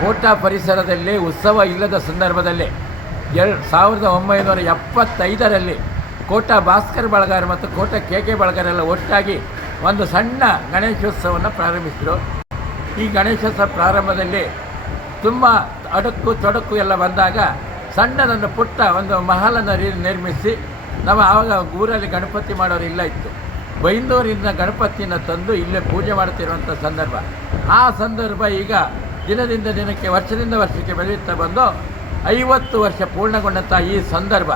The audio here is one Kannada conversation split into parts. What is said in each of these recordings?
ಕೋಟಾ ಪರಿಸರದಲ್ಲಿ ಉತ್ಸವ ಇಲ್ಲದ ಸಂದರ್ಭದಲ್ಲಿ 1975ರಲ್ಲಿ ಕೋಟಾ ಭಾಸ್ಕರ್ ಬಳಗಾರ ಮತ್ತು ಕೋಟಾ ಕೆ ಬಳಗಾರೆಲ್ಲ ಒಟ್ಟಾಗಿ ಒಂದು ಸಣ್ಣ ಗಣೇಶೋತ್ಸವವನ್ನು ಪ್ರಾರಂಭಿಸಿದರು. ಈ ಗಣೇಶೋತ್ಸವ ಪ್ರಾರಂಭದಲ್ಲಿ ತುಂಬ ಅಡಕು ತೊಡಕು ಎಲ್ಲ ಬಂದಾಗ ಸಣ್ಣದನ್ನು ಪುಟ್ಟ ಒಂದು ಮಹಲನ್ನು ನಿರ್ಮಿಸಿ ನಾವು ಆವಾಗ ಊರಲ್ಲಿ ಗಣಪತಿ ಮಾಡೋರು ಇಲ್ಲ ಇತ್ತು. ಬೈಂದೂರಿನ ಗಣಪತಿಯನ್ನು ತಂದು ಇಲ್ಲೇ ಪೂಜೆ ಮಾಡುತ್ತಿರುವಂಥ ಸಂದರ್ಭ. ಆ ಸಂದರ್ಭ ಈಗ ದಿನದಿಂದ ದಿನಕ್ಕೆ ವರ್ಷದಿಂದ ವರ್ಷಕ್ಕೆ ಬೆಳೆಯುತ್ತಾ ಬಂದು 50 ವರ್ಷ ಪೂರ್ಣಗೊಂಡಂಥ ಈ ಸಂದರ್ಭ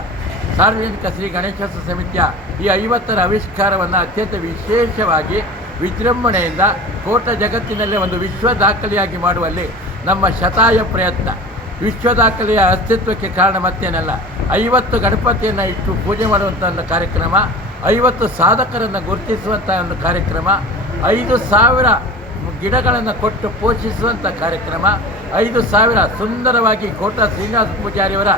ಸಾರ್ವಜನಿಕ ಶ್ರೀ ಗಣೇಶೋತ್ಸವ ಸಮಿತಿಯ ಈ 50ರ ಆವಿಷ್ಕಾರವನ್ನು ಅತ್ಯಂತ ವಿಶೇಷವಾಗಿ ವಿಜೃಂಭಣೆಯಿಂದ ಕೋಟಾ ಜಗತ್ತಿನಲ್ಲೇ ಒಂದು ವಿಶ್ವ ದಾಖಲೆಯಾಗಿ ಮಾಡುವಲ್ಲಿ ನಮ್ಮ ಶತಾಯ ಪ್ರಯತ್ನ. ವಿಶ್ವ ದಾಖಲೆಯ ಅಸ್ತಿತ್ವಕ್ಕೆ ಕಾರಣ ಮತ್ತೇನಲ್ಲ, 50 ಗಣಪತಿಯನ್ನು ಇಟ್ಟು ಪೂಜೆ ಮಾಡುವಂಥ ಒಂದು ಕಾರ್ಯಕ್ರಮ, 50 ಸಾಧಕರನ್ನು ಗುರುತಿಸುವಂಥ ಒಂದು ಕಾರ್ಯಕ್ರಮ, 5,000 ಗಿಡಗಳನ್ನು ಕೊಟ್ಟು ಪೋಷಿಸುವಂಥ ಕಾರ್ಯಕ್ರಮ, 5,000 ಸುಂದರವಾಗಿ ಕೋಟಾ ಶ್ರೀನಿವಾಸ ಪೂಜಾರಿಯವರ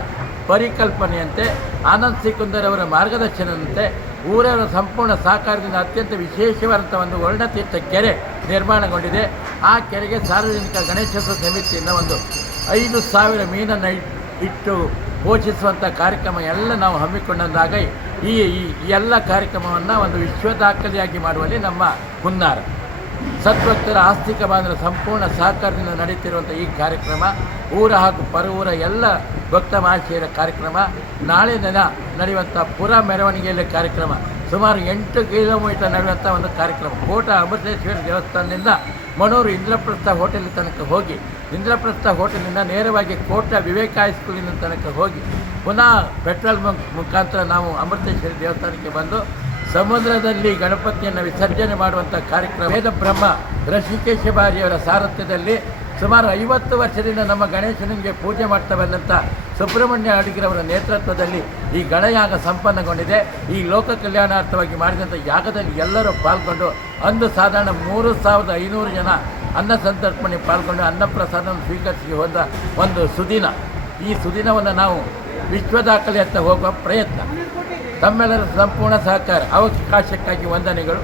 ಪರಿಕಲ್ಪನೆಯಂತೆ, ಆನಂದ್ ಸಿಕುಂದರ್ ಅವರ ಮಾರ್ಗದರ್ಶನದಂತೆ ಊರವರ ಸಂಪೂರ್ಣ ಸಹಕಾರದಿಂದ ಅತ್ಯಂತ ವಿಶೇಷವಾದಂಥ ಒಂದು ವರ್ಣತೀರ್ಥ ಕೆರೆ ನಿರ್ಮಾಣಗೊಂಡಿದೆ. ಆ ಕೆರೆಗೆ ಸಾರ್ವಜನಿಕ ಗಣೇಶೋತ್ಸವ ಸಮಿತಿಯಿಂದ ಒಂದು 5,000 ಮೀನನ್ನು ಇಟ್ಟು ಪೋಷಿಸುವಂಥ ಕಾರ್ಯಕ್ರಮ ಎಲ್ಲ ನಾವು ಹಮ್ಮಿಕೊಂಡಂದಾಗ ಈ ಎಲ್ಲ ಕಾರ್ಯಕ್ರಮವನ್ನು ಒಂದು ವಿಶ್ವ ದಾಖಲೆಯಾಗಿ ಮಾಡುವಲ್ಲಿ ನಮ್ಮ ಹುನ್ನಾರ. ಸದ್ಭಕ್ತರ ಆಸ್ತಿಕ ಬಾಂಧವರ ಸಂಪೂರ್ಣ ಸಹಕಾರದಿಂದ ನಡೆಯುತ್ತಿರುವಂಥ ಈ ಕಾರ್ಯಕ್ರಮ ಊರ ಹಾಗೂ ಪರವೂರ ಎಲ್ಲ ಭಕ್ತ ಮಹಾಶಯರ ಕಾರ್ಯಕ್ರಮ. ನಾಳೆ ದಿನ ನಡೆಯುವಂಥ ಪುರ ಮೆರವಣಿಗೆಯಲ್ಲಿ ಕಾರ್ಯಕ್ರಮ ಸುಮಾರು 8 ಕಿಲೋಮೀಟರ್ ನಡೆಯುವಂಥ ಒಂದು ಕಾರ್ಯಕ್ರಮ. ಕೋಟಾ ಅಮೃತೇಶ್ವರ ದೇವಸ್ಥಾನದಿಂದ ಮಣೂರು ಇಂದ್ರಪ್ರಸ್ಥ ಹೋಟೆಲ್ ತನಕ ಹೋಗಿ, ಇಂದ್ರಪ್ರಸ್ಥ ಹೋಟೆಲಿಂದ ನೇರವಾಗಿ ಕೋಟಾ ವಿವೇಕ ಹೈಸ್ಕೂಲಿನ ತನಕ ಹೋಗಿ ಪುನಃ ಪೆಟ್ರೋಲ್ ಬಂಕ್ ಮುಖಾಂತರ ನಾವು ಅಮೃತೇಶ್ವರಿ ದೇವಸ್ಥಾನಕ್ಕೆ ಬಂದು ಸಮುದ್ರದಲ್ಲಿ ಗಣಪತಿಯನ್ನು ವಿಸರ್ಜನೆ ಮಾಡುವಂಥ ಕಾರ್ಯಕ್ರಮ. ವೇದ ಬ್ರಹ್ಮ ಋಷಿಕೇಶ ಬಾರಿಯವರ ಸಾರಥ್ಯದಲ್ಲಿ ಸುಮಾರು 50 ವರ್ಷದಿಂದ ನಮ್ಮ ಗಣೇಶನಿಗೆ ಪೂಜೆ ಮಾಡ್ತಾ ಬಂದಂಥ ಸುಬ್ರಹ್ಮಣ್ಯ ಅಡಿಗರವರ ನೇತೃತ್ವದಲ್ಲಿ ಈ ಗಣಯಾಗ ಸಂಪನ್ನಗೊಂಡಿದೆ. ಈ ಲೋಕ ಕಲ್ಯಾಣಾರ್ಥವಾಗಿ ಮಾಡಿದಂಥ ಯಾಗದಲ್ಲಿ ಎಲ್ಲರೂ ಪಾಲ್ಗೊಂಡು ಅಂದು ಸಾಧಾರಣ 3,500 ಜನ ಅನ್ನ ಸಂತರ್ಪಣೆ ಪಾಲ್ಗೊಂಡು ಅನ್ನಪ್ರಸಾದವನ್ನು ಸ್ವೀಕರಿಸಿ ಹೋದ ಒಂದು ಸುದಿನ. ಈ ಸುದಿನವನ್ನು ನಾವು ವಿಶ್ವ ದಾಖಲೆಯತ್ತ ಹೋಗುವ ಪ್ರಯತ್ನ. ತಮ್ಮೆಲ್ಲರ ಸಂಪೂರ್ಣ ಸಹಕಾರ ಅವಕಾಶಕ್ಕಾಗಿ ವಂದನೆಗಳು.